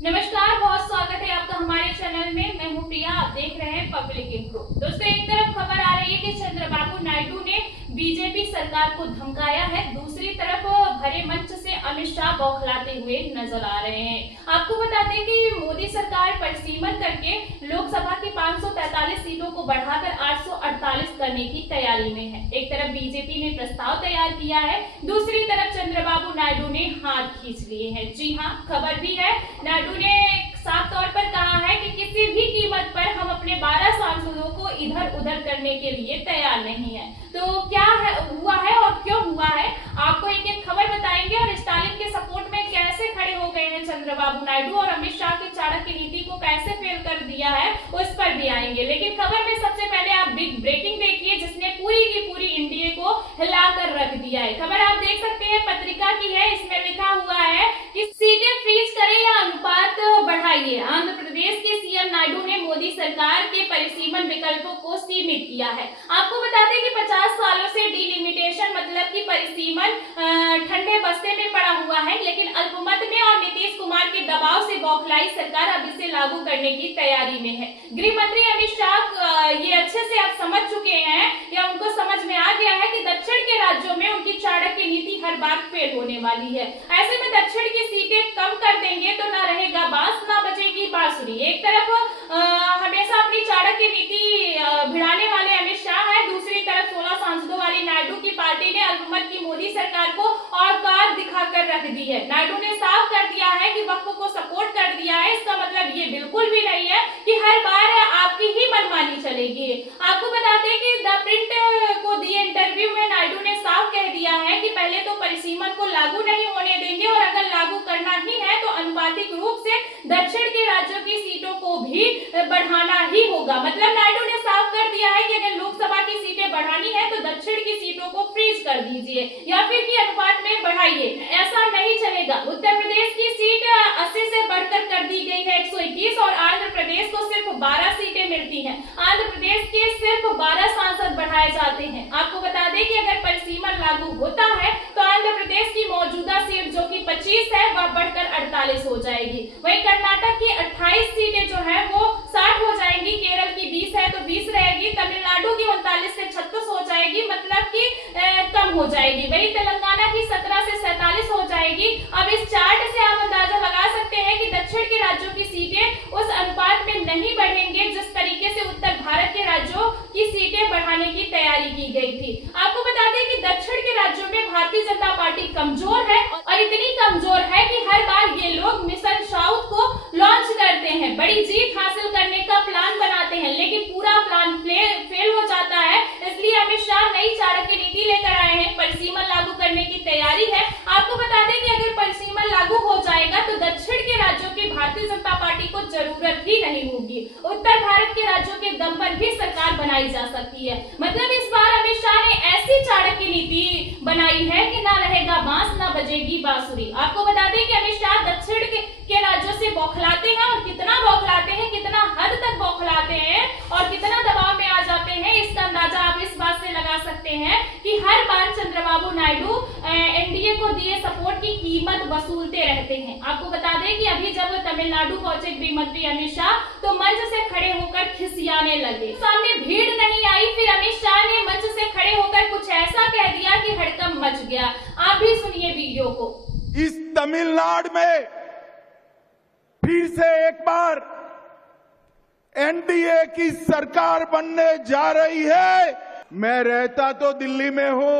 नमस्कार, बहुत स्वागत है आपका हमारे चैनल में। मैं हूं प्रिया, आप देख रहे हैं पब्लिक इन्फो। दोस्तों, एक तरफ खबर आ रही है कि चंद्रबाबू नायडू ने बीजेपी सरकार को धमकाया है, दूसरी तरफ भरे मंच से अमित शाह बौखलाते हुए नजर आ रहे हैं। आपको बता दें कि मोदी सरकार परिसीमन करके लोकसभा की 543 सीटों को बढ़ाकर 848 करने की तैयारी में है। एक तरफ बीजेपी ने प्रस्ताव तैयार किया है, दूसरी तरफ चंद्रबाबू नायडू ने हाथ खींच लिए हैं। जी हाँ, खबर भी है। नायडू ने साफ तौर पर कहा है कि किसी भी कीमत पर हम अपने 12 सांसदों को इधर उधर करने के लिए तैयार नहीं है। तो क्या है, हुआ है और क्यों हुआ है, आपको एक एक खबर बताएंगे और स्टालिन के सपोर्ट में कैसे खड़े हो गए हैं चंद्रबाबू नायडू और अमित शाह की चाणक्य नीति को कैसे फेल कर दिया है, उस पर भी आएंगे। लेकिन खबर में सबसे पहले आप बिग ब्रेकिंग देखिए, जिसने पूरी की पूरी इंडिया को हिलाकर रख दिया है। खबर आप देख सकते हैं, पत्रिका की है। इसमें लिखा हुआ है कि सीटें फ्रीज करें या अनुपात बढ़ाइए। आंध्र प्रदेश के सीएम नायडू ने मोदी सरकार के परिसीमन विकल्पों को सीमित किया है। आपको बता दें कि 50 सालों से डिलिमिटेशन मतलब कि परिसीमन ठंडे बस्ते में पड़ा हुआ है, लेकिन अल्पमत में और नीतीश कुमार के दबाव से बौखलाई सरकार अब इसे लागू करने की तैयारी में है। गृह मंत्री अमित शाह ये अच्छे से आप समझ चुके हैं या उनको समझ में आ गया है कि दक्षिण के राज्यों में उनकी चाणक्य नीति हर बार फेल होने वाली है। ऐसे में दक्षिण की सीटें कम कर देंगे तो ना रहेगा बांस ना बजेगी बांसुरी। एक तरफ हमेशा अपनी चाणक्य नीति भिड़ाने वाले अमित शाह है, दूसरी तरफ 16 सांसदों वाली नायडू की पार्टी ने अल्पमत की मोदी सरकार को औकात दिखाकर रख दी है। नायडू ने साफ कर दिया है कि वक्फ को सपोर्ट कर दिया है। इसका मतलब ये बिल्कुल भी नहीं है कि हर बार आपकी ही मनमानी चलेगी। आपको बताते हैं कि द प्रिंट को दिए इंटरव्यू में नायडू ने साफ कह दिया है कि पहले तो परिसीमन को लागू नहीं होने देंगे और अगर लागू करना ही है तो अनुपातिक रूप से दक्षिण के राज्यों की सीटों को भी बढ़ाना ही होगा। मतलब नायडू ने साफ कर दिया है कि अगर लोकसभा की सीटें बढ़ानी है तो दक्षिण की सीटों को फ्रीज कर दीजिए या फिर की अनुपात में बढ़ाइए। ऐसा नहीं चलेगा। उत्तर प्रदेश की सीट 80 से बढ़कर कर दी गई है 121 और आंध्र प्रदेश को सिर्फ 12 सीटें मिलती हैं। आंध्र प्रदेश के सिर्फ 12 सांसद बढ़ाए जाते हैं। आपको बता दें कि अगर परिसीमन लागू होता है तो आंध्र प्रदेश की मौजूदा सीट जो कि 25 है वह बढ़कर 48 हो जाएगी। वहीं कर्नाटक की 28 सीटें जो है वो 60 हो जाएंगी, केरल की 20 है तो 20 रहेगी, तमिलनाडु की 39 से 36 हो जाएगी, मतलब कि कम हो जाएगी। वहीं तेलंगाना की 17 से 47 हो जाएगी। अब इस चार्ट से आप अंदाजा लगा सकते हैं कि दक्षिण के राज्यों की सीटें उस अनुपात में नहीं बढ़ेंगे जिस तरीके से उत्तर भारत के राज्यों की सीटें बढ़ाने की तैयारी की गई थी। आपको बता दें कि दक्षिण के राज्यों में भारतीय जनता पार्टी कमजोर है और इतनी कमजोर है कि हर बार ये लोग मिशन साउथ को लॉन्च करते हैं, बड़ी जीत हासिल करने का प्लान बनाते हैं, लेकिन पूरा प्लान फेल हो जाता है। इसलिए अमित शाह नई चाणक्य नीति लेकर आए हैं, परिसीमन लागू करने की तैयारी है। आपको बता दें कि अगर परिसीमन लागू हो जाएगा तो दक्षिण के राज्यों की भारतीय जनता पार्टी को जरूरत ही नहीं होगी। उत्तर भारत के राज्यों के दम पर भी सरकार बनाई जा सकती है। मतलब इस बार अमित शाह ने ऐसी चाणक्य नीति बनाई है कि ना रहेगा बांस ना बजेगी बांसुरी। आपको बता दें कि अमित शाह दक्षिण के राज्यों से बौखलाते हैं और कितना बौखलाते हैं, कितना हद तक बौखलाते हैं और कितना दबाव में आ जाते हैं, इसका अंदाजा आप इस बात से लगा सकते हैं कि हर बार चंद्रबाबू नायडू एनडीए को दिए सपोर्ट की कीमत वसूलते रहते हैं। आपको बता दें कि अभी जब तमिलनाडु पहुंचे गृह मंत्री अमित शाह तो मंच से खड़े होकर खिसियाने लगे। सामने भीड़ नहीं आई, फिर अमित शाह ने मंच से खड़े होकर कुछ ऐसा कह दिया कि हड़कंप मच गया। आप भी सुनिए वीडियो को। इस तमिलनाडु में फिर से एक बार एनडीए की सरकार बनने जा रही है। मैं रहता तो दिल्ली में हूं,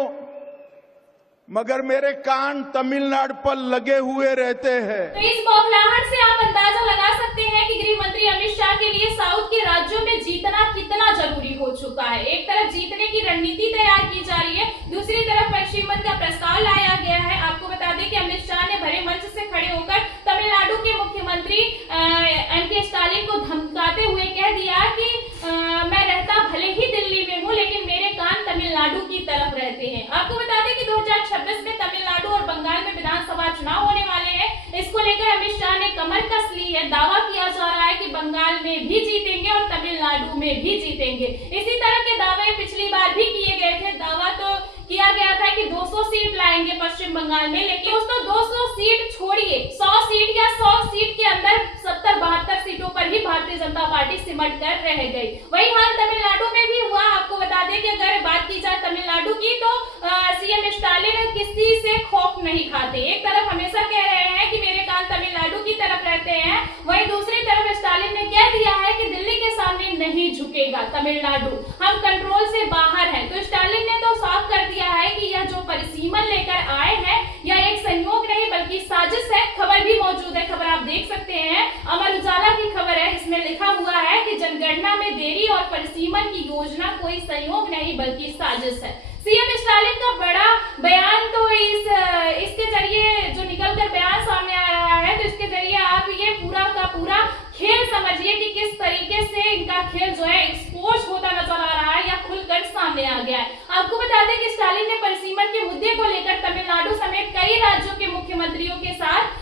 मगर मेरे कान तमिलनाडु पर लगे हुए रहते हैं। तो इस बौखलाहट से आप अंदाजा लगा सकते हैं कि गृह मंत्री अमित शाह के लिए साउथ के राज्यों में जीतना कितना जरूरी हो चुका है। एक तरफ जीतने की रणनीति तैयार की जा रही है, दूसरी तरफ परिसीमन का प्रस्ताव लाया गया है। आपको बता दें कि अमित शाह ने भरे मंच से खड़े होकर तमिलनाडु के मुख्यमंत्री एम.के. स्टालिन को धमकाते हुए कह दिया कि मैं रहता भले ही दिल्ली में हूं लेकिन मेरे कान तमिलनाडु की तरफ रहते हैं। आपको बता दें कि 2026 में तमिलनाडु और बंगाल में विधानसभा चुनाव होने वाले हैं। इसको लेकर अमित शाह ने कमर कस ली है। दावा किया जा रहा है कि बंगाल में भी जीतेंगे और तमिलनाडु में भी जीतेंगे। इसी तरह के दावे पिछली बार भी किए गए थे। दावा तो किया गया था कि 200 सीट लाएंगे पश्चिम बंगाल में, लेकिन दोस्तों 200 सीट छोड़िए, 100 सीट या 100 सीट के अंदर भारतीय जनता पार्टी सिमट कर रह गई। वही हाल तमिलनाडु में भी हुआ। आपको बता दें कि अगर बात की जाए तमिलनाडु की तो सीएम स्टालिन किसी से खौफ नहीं खाते। एक तरफ हमेशा कह रहे हैं कि मेरे कान तमिलनाडु की तरफ रहते हैं, वहीं दूसरी तरफ स्टालिन ने कह दिया है कि दिल्ली के सामने नहीं झुकेगा तमिलनाडु, हम कंट्रोल से बाहर हैं। तो स्टालिन ने तो साफ कर दिया है कि यह जो परिसीमन लेकर आए हैं यह एक संयोग नहीं बल्कि साजिश है। खबर भी मौजूद है, खबर आप देख सकते हैं, अमर उजाला की खबर है। इसमें लिखा हुआ है कि जनगणना में देरी और परिसीमन की योजना कोई संयोग नहीं बल्कि साजिश है। सीएम स्टालिन का बड़ा बयान तो इसके जरिए जो निकलकर बयान सामने आ रहा है, तो इसके जरिए आप ये पूरा का पूरा खेल समझिए कि किस तरीके से इनका खेल जो है एक्सपोज होता नजर आ रहा है या खुलकर सामने आ गया है। आपको बता दें कि स्टालिन ने परिसीमन के मुद्दे को लेकर तमिलनाडु समेत कई राज्यों के मुख्यमंत्रियों के साथ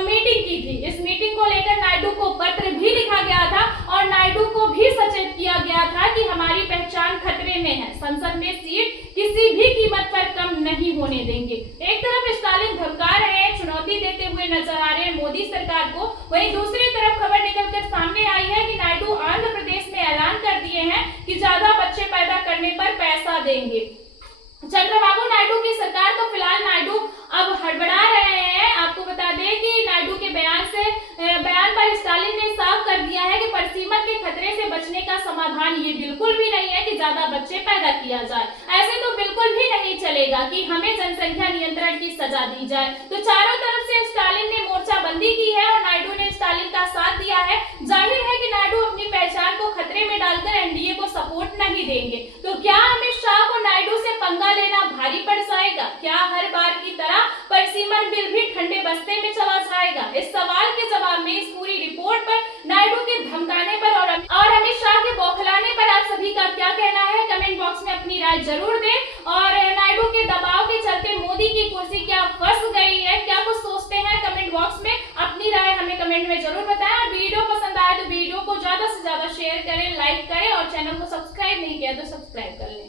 मीटिंग की थी। इस मीटिंग को लेकर नायडू को पत्र भी लिखा गया था और नायडू को भी सचेत किया गया था कि हमारी पहचान खतरे में है, संसद में सीट किसी भी कीमत पर कम नहीं होने देंगे। एक तरफ स्टालिन धमका रहे हैं, चुनौती देते हुए नजर आ रहे हैं मोदी सरकार को, वहीं दूसरी तरफ खबर निकलकर सामने आई है कि नायडू आंध्र प्रदेश में ऐलान कर दिए हैं कि ज्यादा बच्चे पैदा करने पर पैसा देंगे। चंद्रबाबू नायडू की सरकार तो फिलहाल नायडू अब हड़बड़ा रहे हैं। आपको बता दें कि नायडू के बयान पर स्टालिन ने साफ कर दिया है कि परिसीमन के खतरे से बचने का समाधान ये बिल्कुल भी नहीं है कि ज्यादा बच्चे पैदा किया जाए। ऐसे तो बिल्कुल भी नहीं चलेगा कि हमें जनसंख्या नियंत्रण की सजा दी जाए। तो चारों तरफ से स्टालिन ने मोर्चाबंदी की है और नायडू ने स्टालिन का साथ दिया है। जाहिर है कि नायडू अपनी पहचान को खतरे में डालकर एनडीए को सपोर्ट नहीं देंगे। तो क्या अमित शाह को नायडू से पंगा लेना भारी पड़ जाएगा? क्या हर बार की तरह परिसीमन बिल भी ठंडे बस्ते में चला जाएगा? इस सवाल के जवाब में इस पूरी रिपोर्ट पर, नायडू के धमकाने पर और अमित शाह के बौखलाने पर आप सभी का क्या कहना है? कमेंट बॉक्स में अपनी राय जरूर दें। और नायडू के दबाव के चलते मोदी की कुर्सी क्या फंस गई है, क्या कुछ सोचते हैं? कमेंट बॉक्स में अपनी राय हमें कमेंट में जरूर बताएं। और वीडियो पसंद आए तो वीडियो को ज्यादा से ज्यादा शेयर करें, लाइक करें और चैनल को सब्सक्राइब नहीं किया तो सब्सक्राइब कर लें।